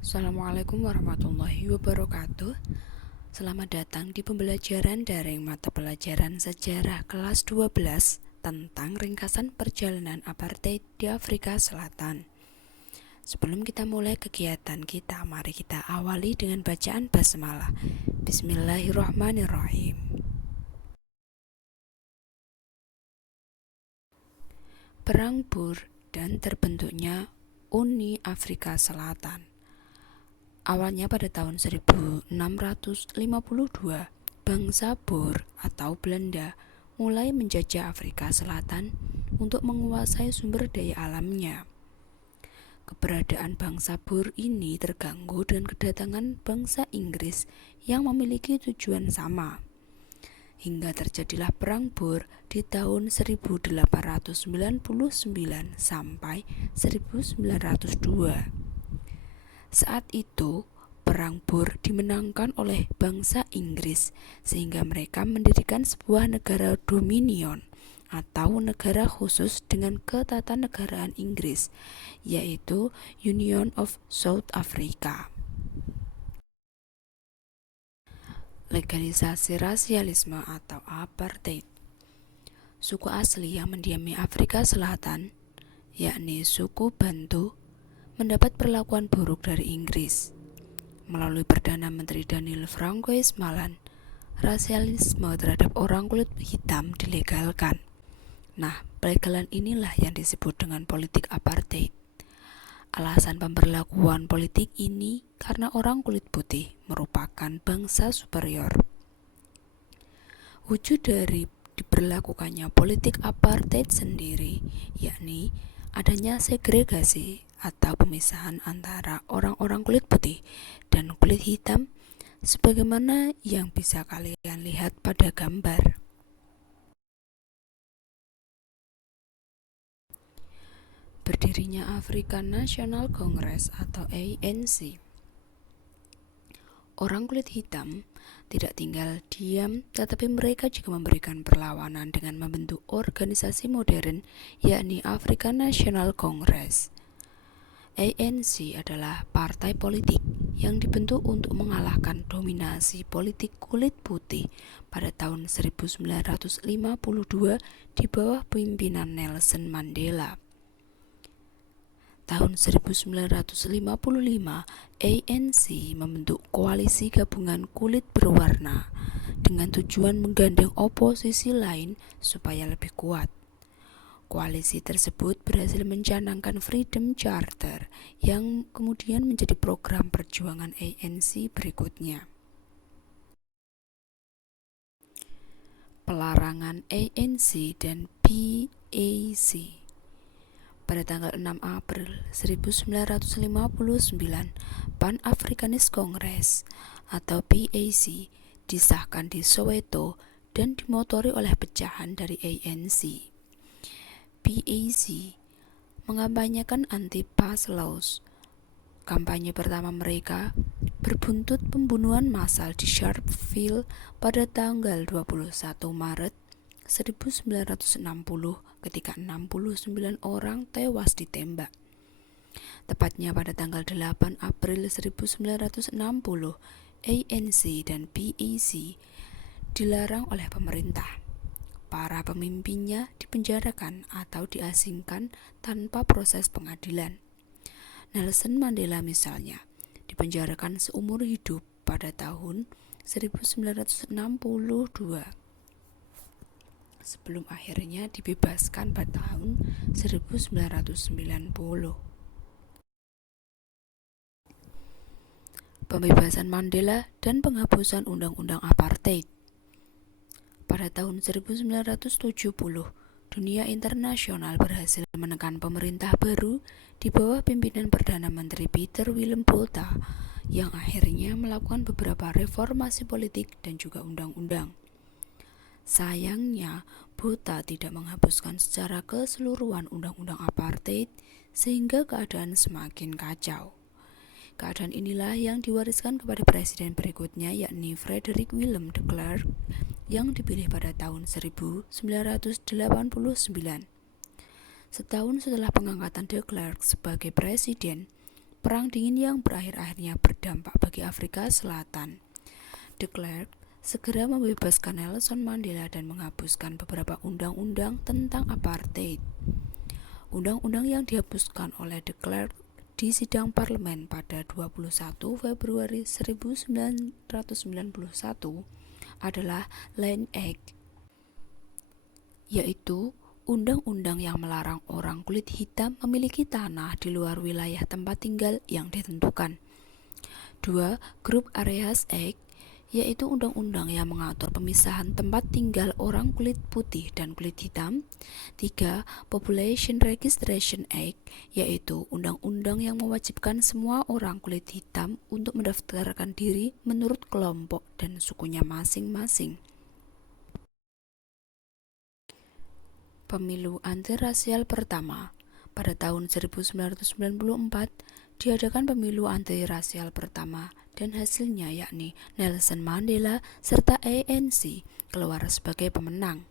Assalamualaikum warahmatullahi wabarakatuh. Selamat datang di pembelajaran daring mata pelajaran sejarah kelas 12 tentang ringkasan perjalanan apartheid di Afrika Selatan. Sebelum kita mulai kegiatan kita, mari kita awali dengan bacaan basmalah. Bismillahirrahmanirrahim. Perang Boer dan terbentuknya Uni Afrika Selatan. Awalnya pada tahun 1652, bangsa Boer atau Belanda mulai menjajah Afrika Selatan untuk menguasai sumber daya alamnya. Keberadaan bangsa Boer ini terganggu dengan kedatangan bangsa Inggris yang memiliki tujuan sama. Hingga terjadilah Perang Boer di tahun 1899 sampai 1902. Saat itu, Perang Boer dimenangkan oleh bangsa Inggris sehingga mereka mendirikan sebuah negara dominion atau negara khusus dengan ketatanegaraan Inggris, yaitu Union of South Africa. Legalisasi rasialisme atau apartheid. Suku asli yang mendiami Afrika Selatan, yakni suku Bantu, mendapat perlakuan buruk dari Inggris. Melalui Perdana Menteri Daniel Francois Malan, rasialisme terhadap orang kulit hitam dilegalkan. Nah, pelegalan inilah yang disebut dengan politik apartheid. Alasan pemberlakuan politik ini karena orang kulit putih merupakan bangsa superior. Wujud dari diberlakukannya politik apartheid sendiri, yakni adanya segregasi atau pemisahan antara orang-orang kulit putih dan kulit hitam sebagaimana yang bisa kalian lihat pada gambar. Berdirinya African National Congress atau ANC. Orang kulit hitam tidak tinggal diam, tetapi mereka juga memberikan perlawanan dengan membentuk organisasi modern, yakni African National Congress. ANC adalah partai politik yang dibentuk untuk mengalahkan dominasi politik kulit putih pada tahun 1952 di bawah pimpinan Nelson Mandela. Tahun 1955, ANC membentuk koalisi gabungan kulit berwarna dengan tujuan menggandeng oposisi lain supaya lebih kuat. Koalisi tersebut berhasil mencanangkan Freedom Charter yang kemudian menjadi program perjuangan ANC berikutnya. Pelarangan ANC dan PAC. Pada tanggal 6 April 1959, Pan-Africanist Congress atau PAC disahkan di Soweto dan dimotori oleh pecahan dari ANC. PAC mengampanyekan anti-pass laws. Kampanye pertama mereka berbuntut pembunuhan massal di Sharpeville pada tanggal 21 Maret 1960 ketika 69 orang tewas ditembak. Tepatnya pada tanggal 8 April 1960, ANC dan PAC dilarang oleh pemerintah. Para pemimpinnya dipenjarakan atau diasingkan tanpa proses pengadilan. Nelson Mandela misalnya dipenjarakan seumur hidup pada tahun 1962 sebelum akhirnya dibebaskan pada tahun 1990. Pembebasan Mandela dan penghapusan undang-undang apartheid. Pada tahun 1970, dunia internasional berhasil menekan pemerintah baru di bawah pimpinan Perdana Menteri Pieter Willem Botha yang akhirnya melakukan beberapa reformasi politik dan juga undang-undang. Sayangnya, Botha tidak menghapuskan secara keseluruhan undang-undang apartheid sehingga keadaan semakin kacau. Keadaan inilah yang diwariskan kepada presiden berikutnya, yakni Frederick Willem de Klerk yang dipilih pada tahun 1989. Setahun setelah pengangkatan de Klerk sebagai presiden, Perang Dingin yang berakhir akhirnya berdampak bagi Afrika Selatan. De Klerk segera membebaskan Nelson Mandela dan menghapuskan beberapa undang-undang tentang apartheid. Undang-undang yang dihapuskan oleh De Klerk di sidang parlemen pada 21 Februari 1991 adalah Land Act, yaitu undang-undang yang melarang orang kulit hitam memiliki tanah di luar wilayah tempat tinggal yang ditentukan. 2. Group Areas Act, yaitu undang-undang yang mengatur pemisahan tempat tinggal orang kulit putih dan kulit hitam. 3. Population Registration Act, yaitu undang-undang yang mewajibkan semua orang kulit hitam untuk mendaftarkan diri menurut kelompok dan sukunya masing-masing. Pemilu antirasial pertama. Pada tahun 1994 diadakan pemilu antirasial pertama dan hasilnya yakni Nelson Mandela serta ANC keluar sebagai pemenang.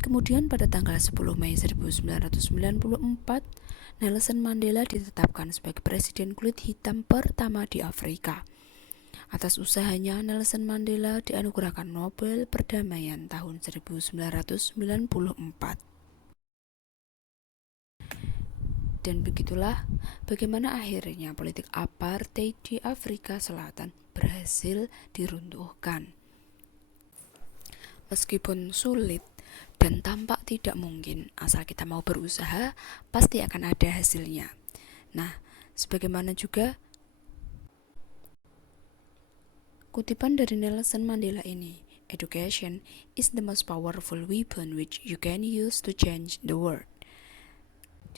Kemudian pada tanggal 10 Mei 1994 Nelson Mandela ditetapkan sebagai presiden kulit hitam pertama di Afrika. Atas usahanya, Nelson Mandela dianugerahkan Nobel Perdamaian tahun 1994. Dan begitulah bagaimana akhirnya politik apartheid di Afrika Selatan berhasil diruntuhkan. Meskipun sulit dan tampak tidak mungkin, asal kita mau berusaha, pasti akan ada hasilnya. Nah, sebagaimana juga kutipan dari Nelson Mandela ini, "Education is the most powerful weapon which you can use to change the world."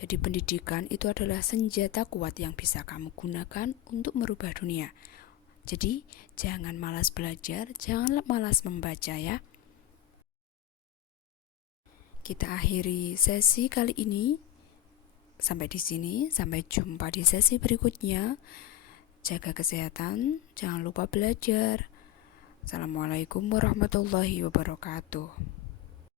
Jadi pendidikan itu adalah senjata kuat yang bisa kamu gunakan untuk merubah dunia. Jadi jangan malas belajar, jangan malas membaca ya. Kita akhiri sesi kali ini. Sampai di sini, sampai jumpa di sesi berikutnya. Jaga kesehatan, jangan lupa belajar. Assalamualaikum warahmatullahi wabarakatuh.